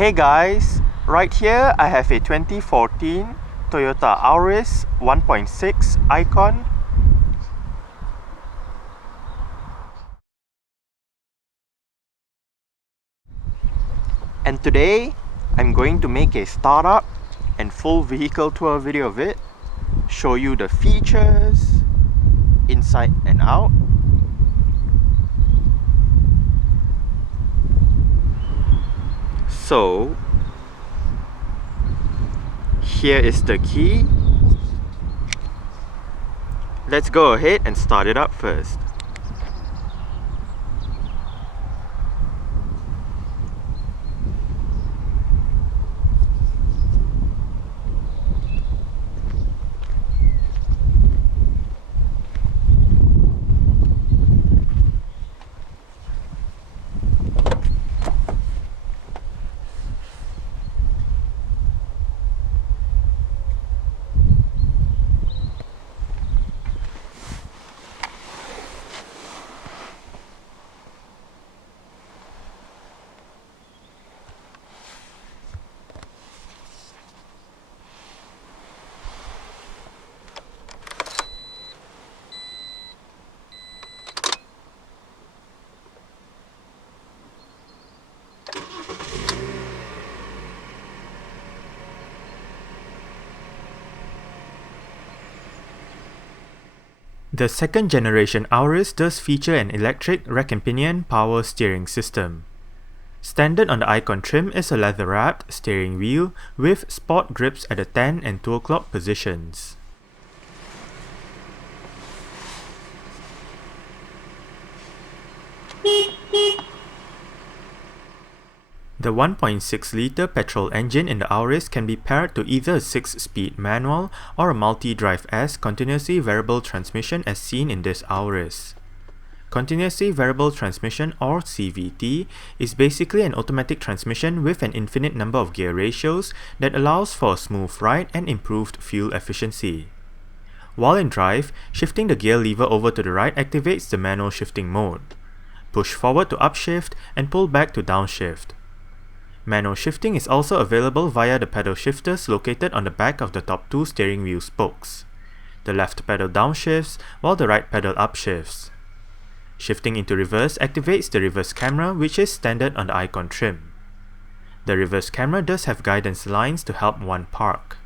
Hey guys, right here I have a 2014 Toyota Auris 1.6 Icon. And today I'm going to make a startup and full vehicle tour video of it, show you the features inside and out. So here is the key. Let's go ahead and start it up first. The second generation Auris does feature an electric rack and pinion power steering system. Standard on the Icon trim is a leather-wrapped steering wheel with sport grips at the 10 and 2 o'clock positions. The 1.6-litre petrol engine in the Auris can be paired to either a 6-speed manual or a multi-drive S continuously variable transmission as seen in this Auris. Continuously variable transmission, or CVT, is basically an automatic transmission with an infinite number of gear ratios that allows for a smooth ride and improved fuel efficiency. While in drive, shifting the gear lever over to the right activates the manual shifting mode. Push forward to upshift and pull back to downshift. Manual shifting is also available via the pedal shifters located on the back of the top two steering wheel spokes. The left pedal downshifts while the right pedal upshifts. Shifting into reverse activates the reverse camera, which is standard on the Icon trim. The reverse camera does have guidance lines to help one park.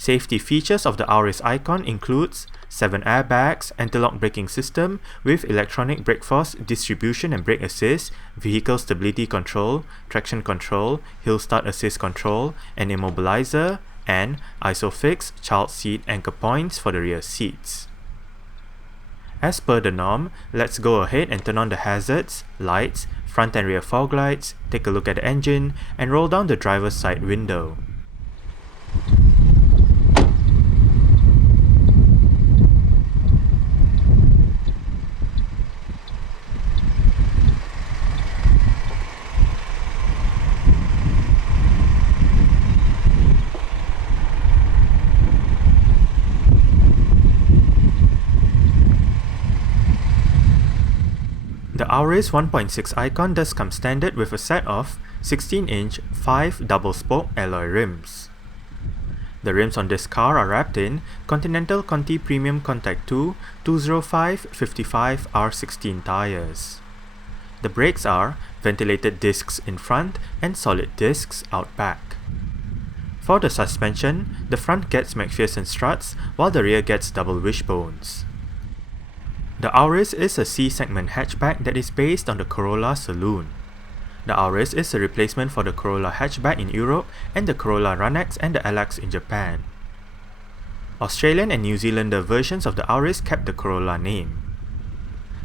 Safety features of the Auris Icon includes 7 airbags, anti-lock braking system with electronic brake force distribution and brake assist, vehicle stability control, traction control, hill start assist control, an immobilizer, and ISOFIX child seat anchor points for the rear seats. As per the norm, let's go ahead and turn on the hazards, lights, front and rear fog lights, take a look at the engine, and roll down the driver's side window. The Auris 1.6 Icon does come standard with a set of 16-inch 5 double-spoke alloy rims. The rims on this car are wrapped in Continental Conti Premium Contact 2 205/55 R16 tires. The brakes are ventilated discs in front and solid discs out back. For the suspension, the front gets McPherson struts while the rear gets double wishbones. The Auris is a C-segment hatchback that is based on the Corolla Saloon. The Auris is a replacement for the Corolla hatchback in Europe and the Corolla RunX and the LX in Japan. Australian and New Zealander versions of the Auris kept the Corolla name.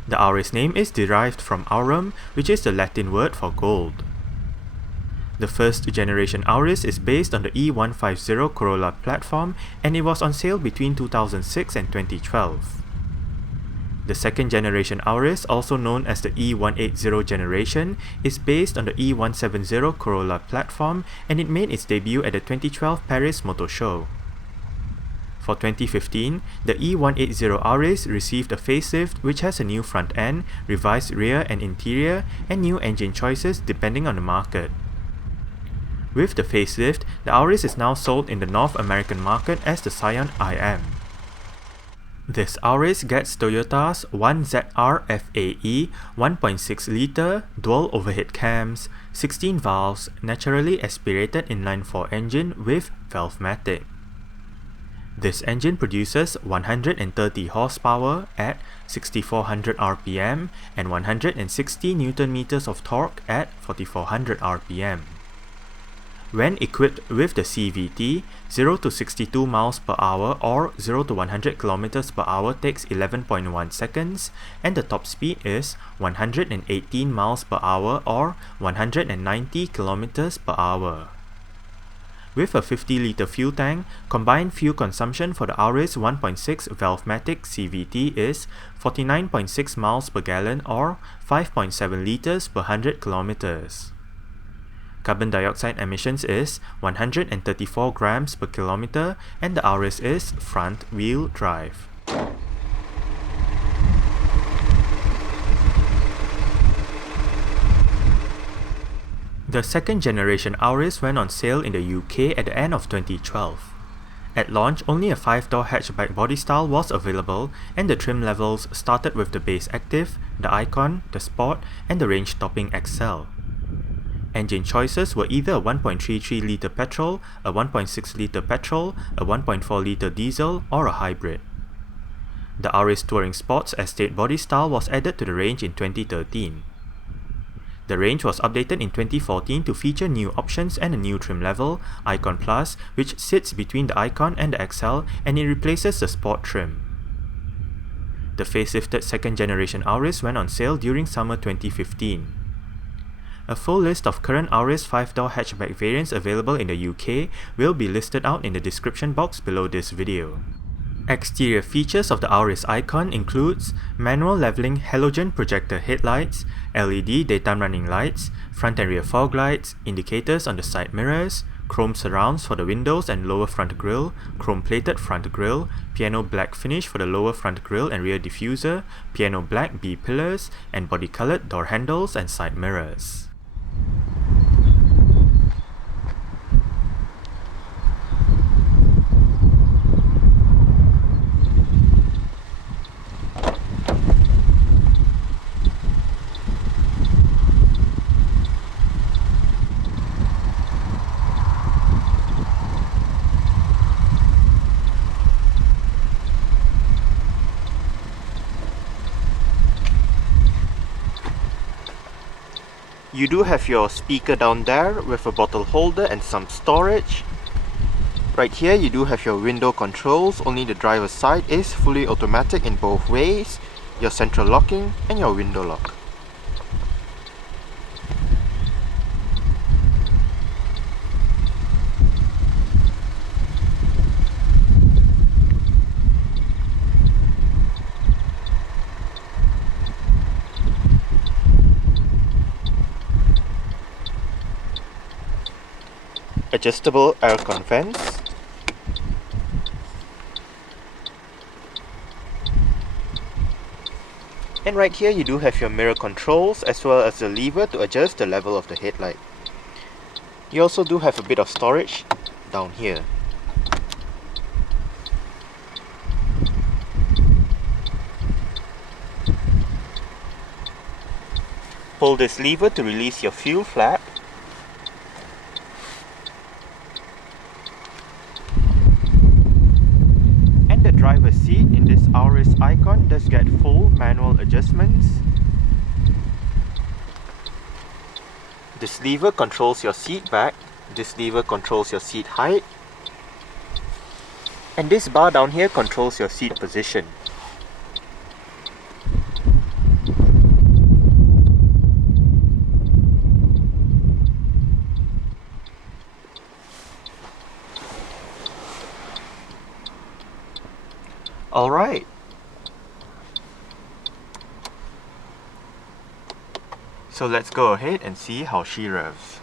The Auris name is derived from aurum, which is the Latin word for gold. The first generation Auris is based on the E150 Corolla platform and it was on sale between 2006 and 2012. The second generation Auris, also known as the E180 generation, is based on the E170 Corolla platform and it made its debut at the 2012 Paris Motor Show. For 2015, the E180 Auris received a facelift which has a new front end, revised rear and interior, and new engine choices depending on the market. With the facelift, the Auris is now sold in the North American market as the Scion IM. This Auris gets Toyota's 1ZR FAE 1.6-litre dual overhead cams, 16 valves, naturally aspirated inline-4 engine with Valvematic. This engine produces 130 horsepower at 6400 rpm and 160 Nm of torque at 4400 rpm. When equipped with the CVT, 0 to 62 miles per hour or 0 to 100 kilometers per hour takes 11.1 seconds, and the top speed is 118 miles per hour or 190 kilometers per hour. With a 50-litre fuel tank, combined fuel consumption for the Auris 1.6 Valvematic CVT is 49.6 miles per gallon or 5.7 litres per 100 kilometers. Carbon dioxide emissions is 134 grams per kilometer, and the Auris is front-wheel drive. The second generation Auris went on sale in the UK at the end of 2012. At launch, only a 5-door hatchback body style was available, and the trim levels started with the base Active, the Icon, the Sport, and the range-topping XL. Engine choices were either a 1.33-litre petrol, a 1.6-litre petrol, a 1.4-litre diesel, or a hybrid. The Auris Touring Sports Estate body style was added to the range in 2013. The range was updated in 2014 to feature new options and a new trim level, Icon Plus, which sits between the Icon and the XL, and it replaces the Sport trim. The facelifted second generation Auris went on sale during summer 2015. A full list of current Auris 5-door hatchback variants available in the UK will be listed out in the description box below this video. Exterior features of the Auris Icon includes manual leveling halogen projector headlights, LED daytime running lights, front and rear fog lights, indicators on the side mirrors, chrome surrounds for the windows and lower front grille, chrome plated front grille, piano black finish for the lower front grille and rear diffuser, piano black B-pillars, and body colored door handles and side mirrors. You do have your speaker down there with a bottle holder and some storage. Right here you do have your window controls, only the driver's side is fully automatic in both ways, your central locking and your window lock. Adjustable aircon vents, and right here you do have your mirror controls as well as the lever to adjust the level of the headlight. You also do have a bit of storage down here. Pull this lever to release your fuel flap. The driver's seat in this Auris Icon does get full manual adjustments. This lever controls your seat back, this lever controls your seat height, and this bar down here controls your seat position. Alright. So let's go ahead and see how she revs.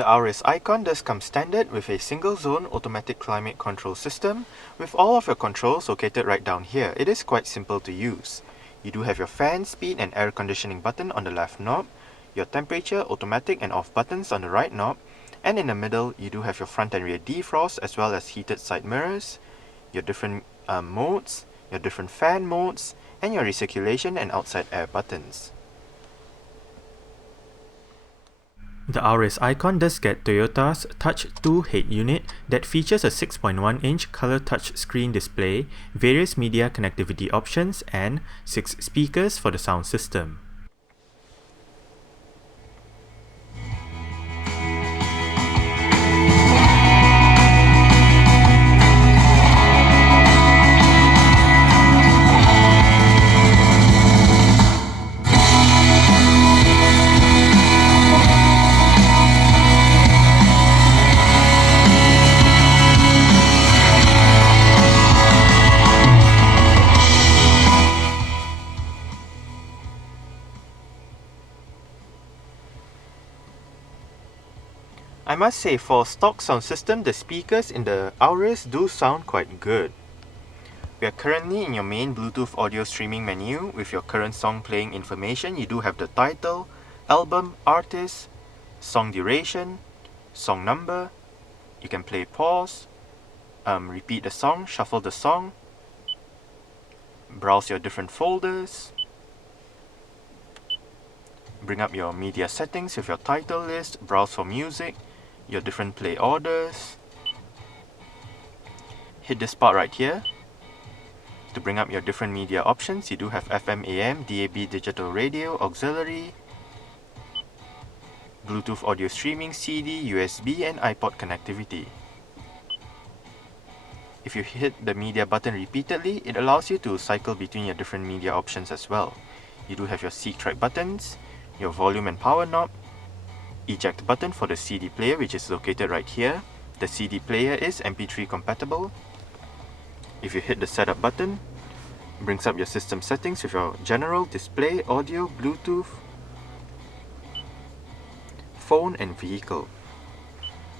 The Auris icon does come standard with a single zone automatic climate control system with all of your controls located right down here. It is quite simple to use. You do have your fan, speed and air conditioning button on the left knob, your temperature, automatic and off buttons on the right knob, and in the middle you do have your front and rear defrost as well as heated side mirrors, your different modes, your different fan modes, and your recirculation and outside air buttons. The Auris icon does get Toyota's Touch 2 head unit that features a 6.1-inch color touch screen display, various media connectivity options, and 6 speakers for the sound system. I must say, for stock sound system, the speakers in the Auris do sound quite good. We are currently in your main Bluetooth audio streaming menu with your current song playing information. You do have the title, album, artist, song duration, song number. You can play pause, repeat the song, shuffle the song, browse your different folders, bring up your media settings with your title list, browse for music, your different play orders. Hit this part right here to bring up your different media options. You do have FM, AM, DAB, digital radio, auxiliary, Bluetooth audio streaming, CD, USB, and iPod connectivity. If you hit the media button repeatedly, it allows you to cycle between your different media options as well. You do have your seek track buttons, your volume and power knob, eject button for the CD player, which is located right here. The CD player is MP3 compatible. If you hit the setup button, it brings up your system settings with your general, display, audio, Bluetooth, phone and vehicle.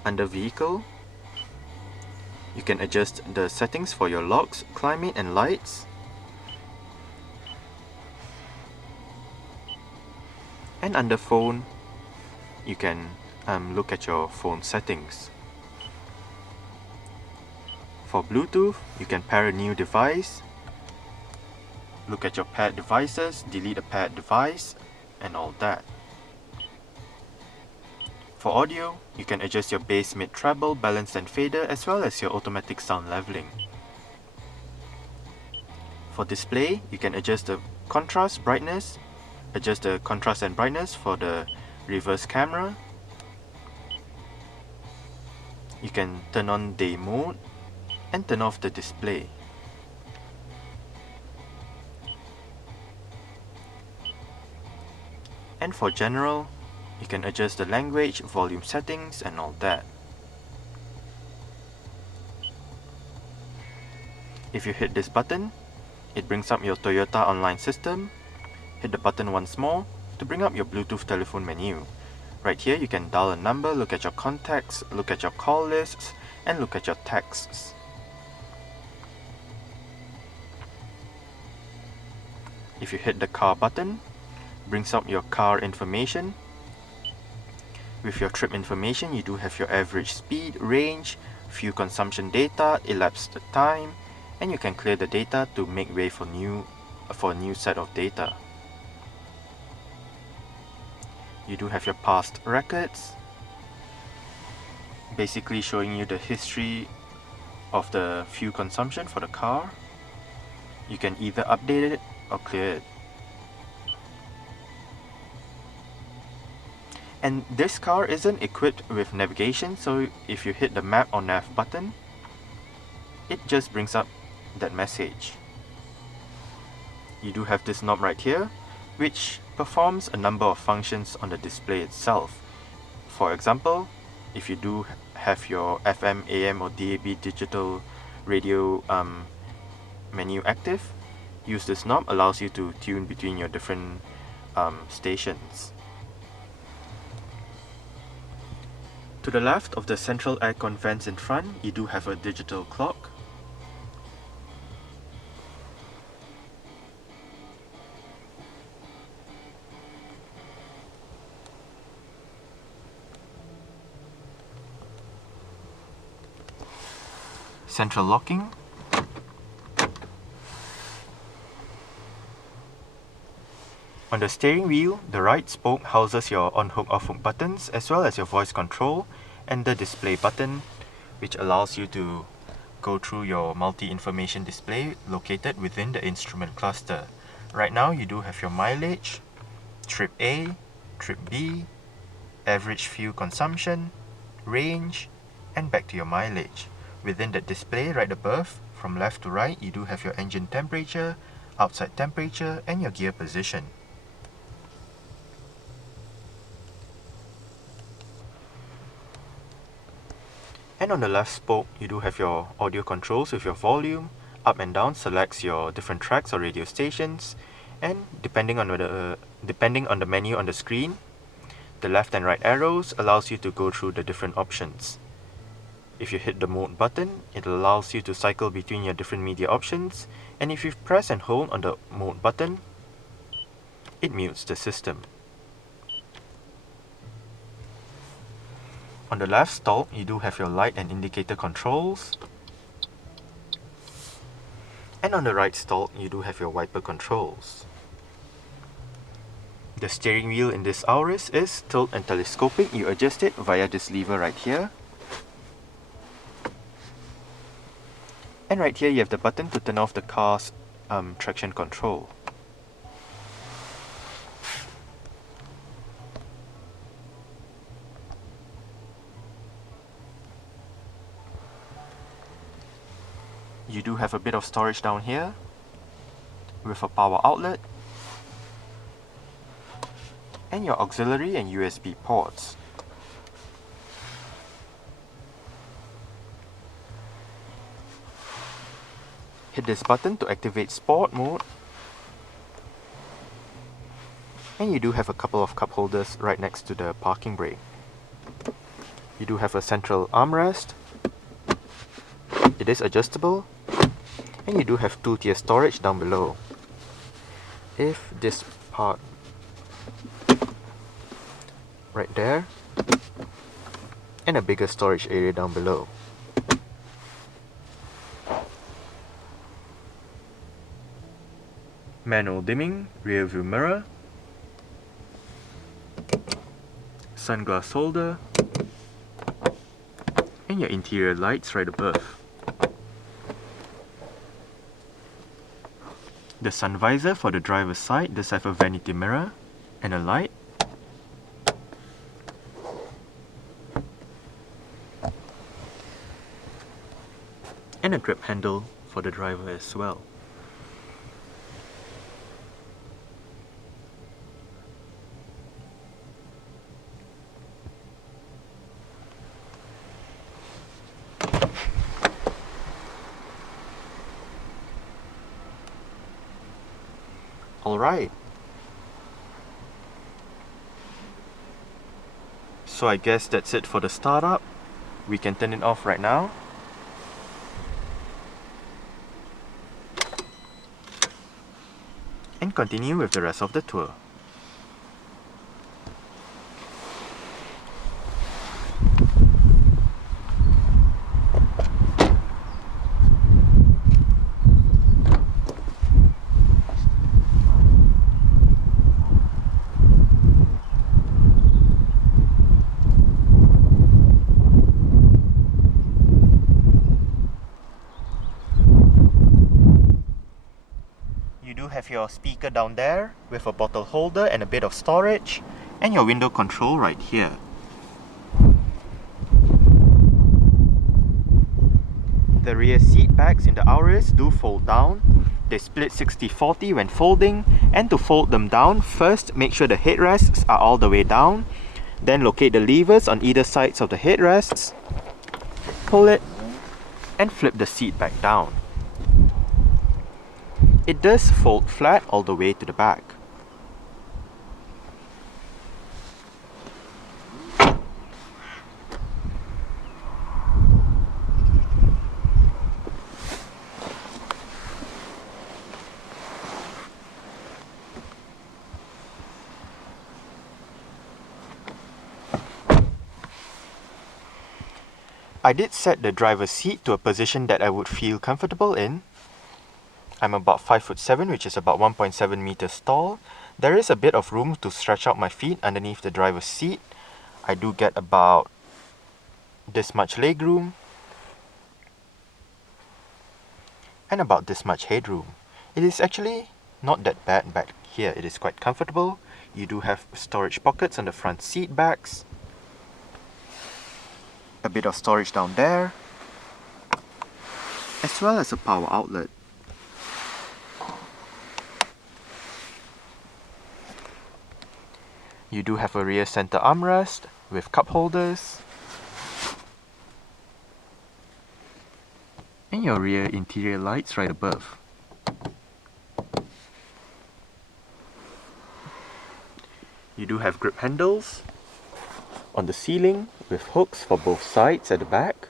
Under vehicle, you can adjust the settings for your locks, climate and lights. And under phone, you can look at your phone settings. For Bluetooth, you can pair a new device, look at your paired devices, delete a paired device, and all that. For audio, you can adjust your bass, mid, treble, balance and fader, as well as your automatic sound leveling. For display, you can adjust the contrast, brightness, adjust the contrast and brightness for the reverse camera. You can turn on day mode and turn off the display. And for general, you can adjust the language, volume settings and all that. If you hit this button, it brings up your Toyota online system. Hit the button once more to bring up your Bluetooth telephone menu. Right here you can dial a number, look at your contacts, look at your call lists, and look at your texts. If you hit the car button, it brings up your car information. With your trip information, you do have your average speed, range, fuel consumption data, elapsed time, and you can clear the data to make way for a new set of data. You do have your past records, basically showing you the history of the fuel consumption for the car. You can either update it or clear it. And this car isn't equipped with navigation, so if you hit the map or nav button, it just brings up that message. You do have this knob right here, which performs a number of functions on the display itself. For example, if you do have your FM, AM or DAB digital radio menu active, use this knob, allows you to tune between your different stations. To the left of the central aircon vents in front, you do have a digital clock. Central locking. On the steering wheel, the right spoke houses your on-hook off-hook buttons as well as your voice control and the display button, which allows you to go through your multi-information display located within the instrument cluster. Right now you do have your mileage, trip A, trip B, average fuel consumption, range, and back to your mileage. Within that display right above, from left to right, you do have your engine temperature, outside temperature, and your gear position. And on the left spoke, you do have your audio controls with your volume. Up and down selects your different tracks or radio stations, and depending on the menu on the screen, the left and right arrows allows you to go through the different options. If you hit the mode button, it allows you to cycle between your different media options, and if you press and hold on the mode button, it mutes the system. On the left stalk, you do have your light and indicator controls. And on the right stalk, you do have your wiper controls. The steering wheel in this Auris is tilt and telescopic. You adjust it via this lever right here. And right here you have the button to turn off the car's traction control. You do have a bit of storage down here with a power outlet and your auxiliary and USB ports. Hit this button to activate sport mode, and you do have a couple of cup holders right next to the parking brake. You do have a central armrest. It is adjustable, and you do have 2-tier storage down below. If this part right there, and a bigger storage area down below. Manual dimming, rear view mirror, sunglass holder, and your interior lights right above. The sun visor for the driver's side does have a vanity mirror and a light. And a grip handle for the driver as well. Alright. So I guess that's it for the startup. We can turn it off right now. And continue with the rest of the tour. You do have your speaker down there with a bottle holder and a bit of storage, and your window control right here. The rear seat backs in the Auris do fold down. They split 60-40 when folding, and to fold them down, first make sure the headrests are all the way down, then locate the levers on either sides of the headrests, pull it, and flip the seat back down. It does fold flat all the way to the back. I did set the driver's seat to a position that I would feel comfortable in. I'm about 5'7", which is about 1.7 meters tall. There is a bit of room to stretch out my feet underneath the driver's seat. I do get about this much legroom and about this much headroom. It is actually not that bad back here. It is quite comfortable. You do have storage pockets on the front seat backs. A bit of storage down there, as well as a power outlet. You do have a rear center armrest with cup holders, and your rear interior lights right above. You do have grip handles on the ceiling with hooks for both sides at the back.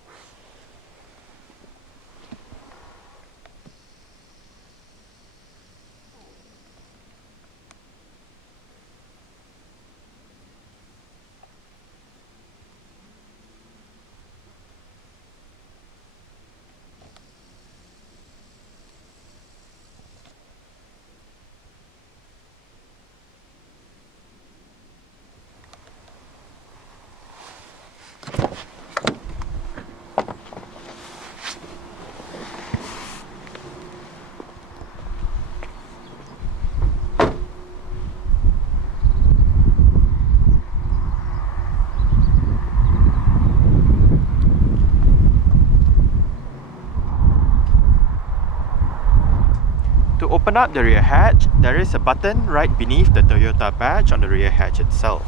To open up the rear hatch, there is a button right beneath the Toyota badge on the rear hatch itself.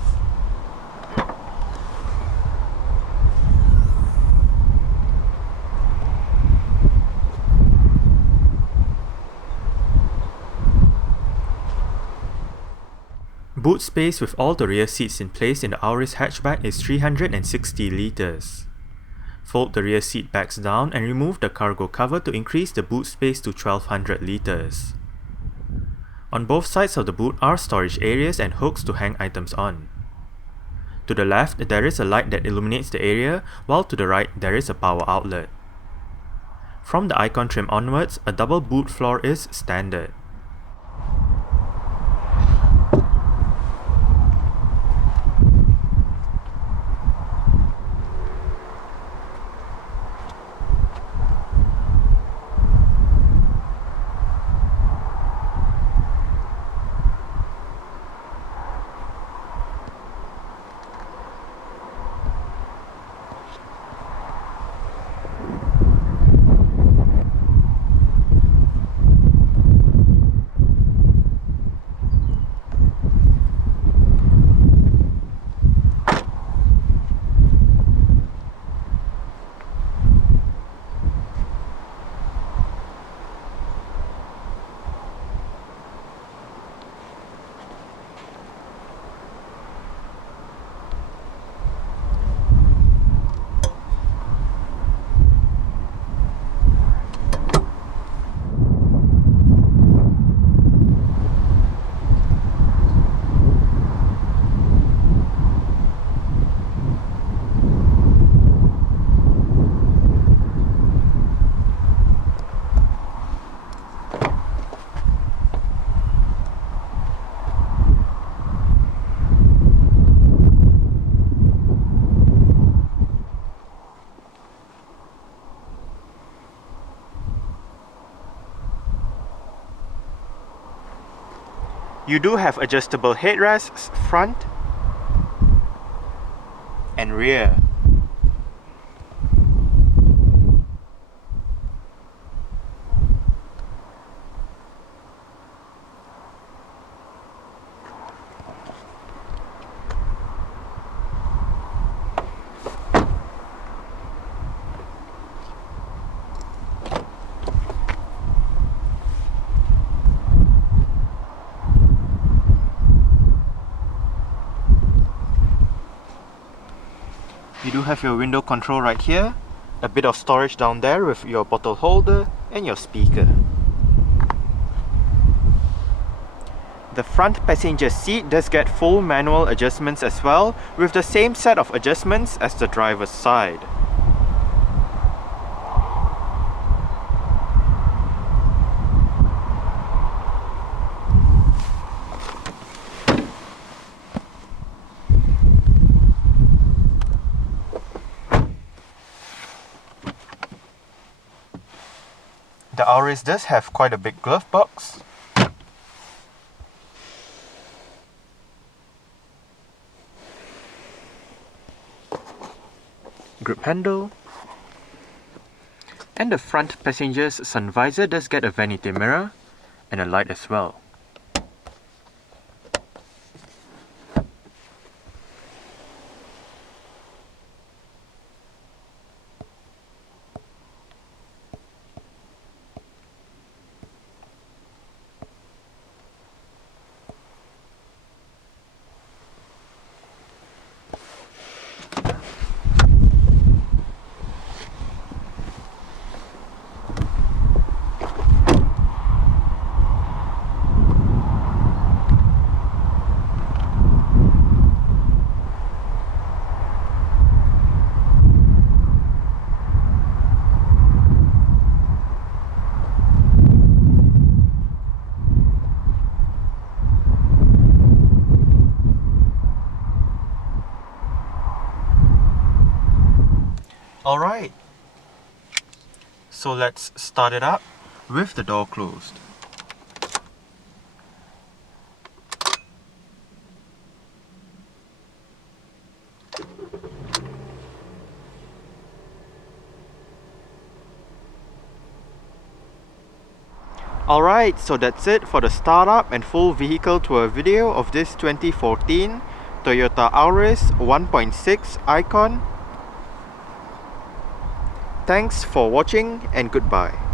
Boot space with all the rear seats in place in the Auris hatchback is 360 litres. Fold the rear seat backs down and remove the cargo cover to increase the boot space to 1200 litres. On both sides of the boot are storage areas and hooks to hang items on. To the left, there is a light that illuminates the area, while to the right, there is a power outlet. From the Icon trim onwards, a double boot floor is standard. You do have adjustable headrests front and rear. You do have your window control right here, a bit of storage down there with your bottle holder and your speaker. The front passenger seat does get full manual adjustments as well, with the same set of adjustments as the driver's side. Auris does have quite a big glove box. Grip handle. And the front passenger's sun visor does get a vanity mirror and a light as well. Alright, so let's start it up with the door closed. Alright, so that's it for the startup and full vehicle tour video of this 2014 Toyota Auris 1.6 Icon. Thanks for watching and goodbye.